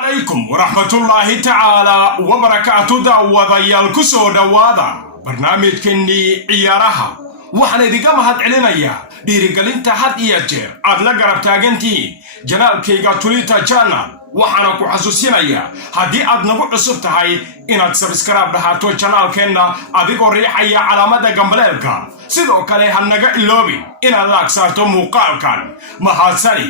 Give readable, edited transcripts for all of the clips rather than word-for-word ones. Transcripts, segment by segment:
عليكم ورحمة الله تعالى وبركاته. داوديال كسو دوادا برنامج كني عيارها وحنا ديقا مهد علينا dhiirigelinta had iyo jeer aad la garab taagantihiin janaalkayga Twitter channel waxaana ku xasuusinaya haddii aad nagu cusub tahay inaad subscribe dhahato channelkeena adigoo riixaya calaamada gambaleelka sidoo kale ha naga iloobin inaad like saarto muuqaalkan mahadsani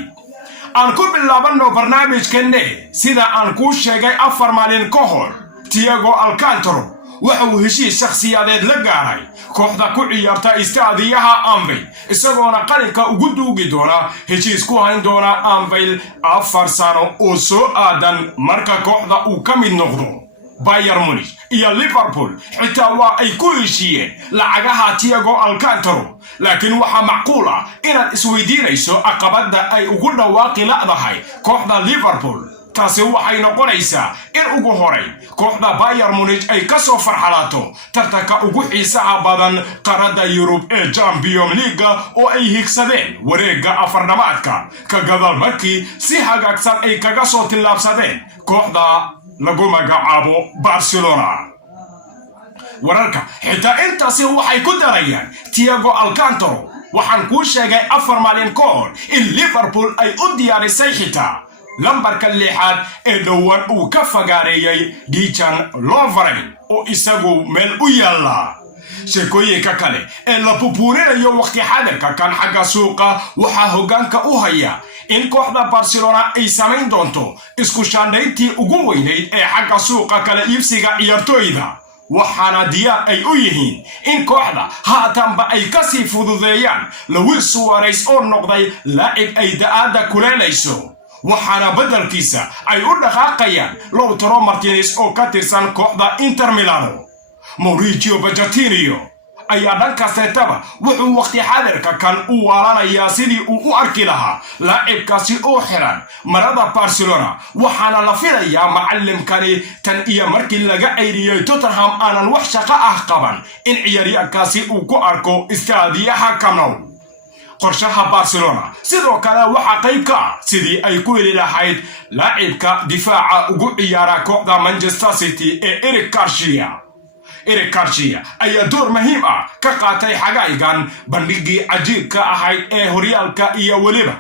aan ku bilaabano barnaamijkeena sida aan ku sheegay 4 maalin ka hor Thiago Alcantara wuxuu heshiis shakhsiyadeed la gaaray kooxda ku ciyaarta istaadiyaha Anfield isagoona qalinka ugu duugi doona heshiis ku hayn doona Anfield 4 sano oo soo aadan marka kooxda uu ka mid noqdo Bayern Munich iyo Liverpool xitaa waa ay ku heshiiyeen lacagaha Thiago Alcantara laakiin waxa macquul ah inaad isweydiinayso caqabada ay ugu dhawaaqi laadahay kooxda Liverpool taasi waxay noqonaysaa in ugu horay kooxda Bayern Munich ay ka soo farxalaato tartanka ugu xiisaha badan qaarada Yurub ee Champions League oo ay higsadeen wareegga afardhamaadka ka gadaal markii si hagaagsan ay kaga soo tillaabsadeen kooxda lagu magacaabo Barcelona. wararka xitaa intaasi waxay ku darayaan Thiago Alcantara waxaan ku sheegay 4 maalin ka hor in Liverpool ay u diyaarisay xitaa lambarka 6 ee dhawaan uu ka fagaareeyay Dejan Lovren oo isagu meel u yaala sheekooyinka kale ee la bubuurinayo waqti xadirka kan xagga suuqa waxa hoggaanka u haya in kooxda Barcelona ay samayn doonto isku shaandhayntii ugu weynayd ee xagga suuqa kala iibsiga ciyaartooyda waxaana diyaar ay u yihiin in kooxda haatanba ay ka sii fududeeyaan Luis Suarez oo noqday laacib ay da'ada kuleelayso waxaana badalkiisa ay u dhaqaaqayaan Lautaro Martinez oo ka tirsan kooxda Inter Milan. Mauricio Pochettino ayaa dhankaasaba wuxuu waqti xadirka kan u waalanayaa sidii uu u arki lahaa laacibkaasi oo xiran marada Barcelona waxaana la filayaa macallimkani tan iyo markii laga ceyriyay Tottenham aanan wax shaqo ah qaban in ciyaaryahankaasi uu ku arko istaadiyaha Camp Nou. qorshaha Barcelona sidoo kale waxa qayb ka sidii ay ku heli lahayd laacibka difaaca ugu ciyaara kooxda Manchester City ee Eric Garcia ayaa door muhiim ah ka qaatay xagaygan bandhigii cajiibka ahayd ee horyaalka iyo waliba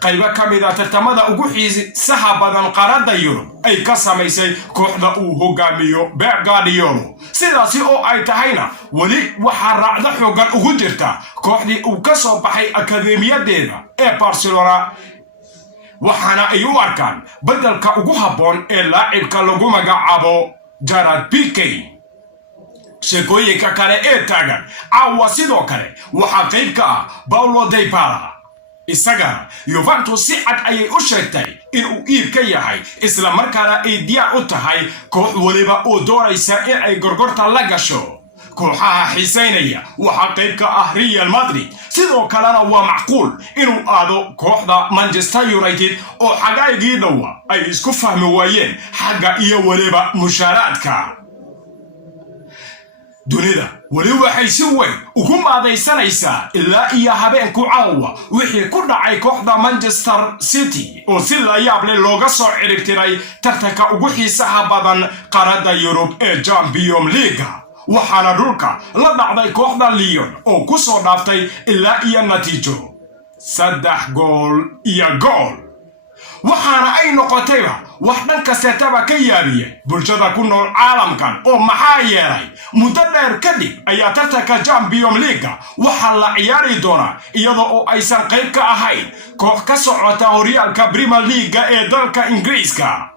qayba kamid ah tartamada ugu xiisaha badan qaarada Yurub ay ka samaysay kooxda uu hogaamiyo Pep Guardiola sidaasi oo ay tahayna wali waxa raacda xoogan ugu jirta kooxdii uu ka soo baxay akademiyadeeda ee Barcelona waxaana ay u arkaan badalka ugu habboon ee laacibka lagu magacaabo Gerard Piqué. sheekooyinka kale ee taagan caawa sidoo kale waxa qayb ka ah Paulo Dybala isaga Juventus si cad ayay u sheegtay in uu iib ka yahay isla markaana ay diyaar u tahay koox waliba oo doonaysa in ay gorgorta la gasho kooxaha xiisaynaya waxa qayb ka ah Real Madrid sidoo kalena waa macquul inuu aado kooxda Manchester United oo xagaygii dhawa ay isku fahmi waayeen xagga iyo waliba mushaaraadka. dunida wali waxay si weyn ugu maadaysanaysaa ilaa iyo habeenku caawa wixii ku dhacay kooxda Manchester City oo si la yaab leh looga soo ciribtiray tartanka ugu xiisaha badan qaarada Yurub ee Champions League waxaana dhulka la dhacday kooxda Lyon oo ku soo dhaaftay ilaa iyo natiijo 3 gool iyo gool waxaana ay noqotayba wax dhan kasteetaba ka yaabiyay bulshada ku nool caalamkan oo maxaa yeelay muddo dheer kadib ayaa tartanka Champions League waxa la ciyaari doona iyadoo oo aysan qayb ka ahayn koox ka socota horyaalka Premier League ee dalka Ingiriiska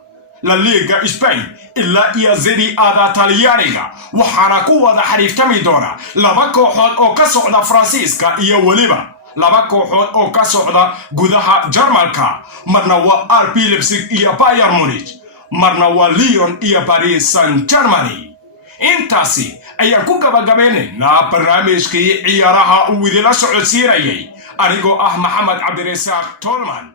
La Liga Spain ila iyo Serie A Talyaaniga waxaana ku wada xariiftami doona 2 kooxood oo ka socda Faransiiska iyo waliba 2 kooxood oo ka socda gudaha Jarmalka marna waa RB Leipzig iyo Bayern Munich marna waa Lyon iyo Paris Saint-Germain. intaasi ayaa ku gabagabeynaa barnaamijkii ciyaaraha uu idila socodsiinayay anigoo ah Maxamed Cabdirasaaq Tolman.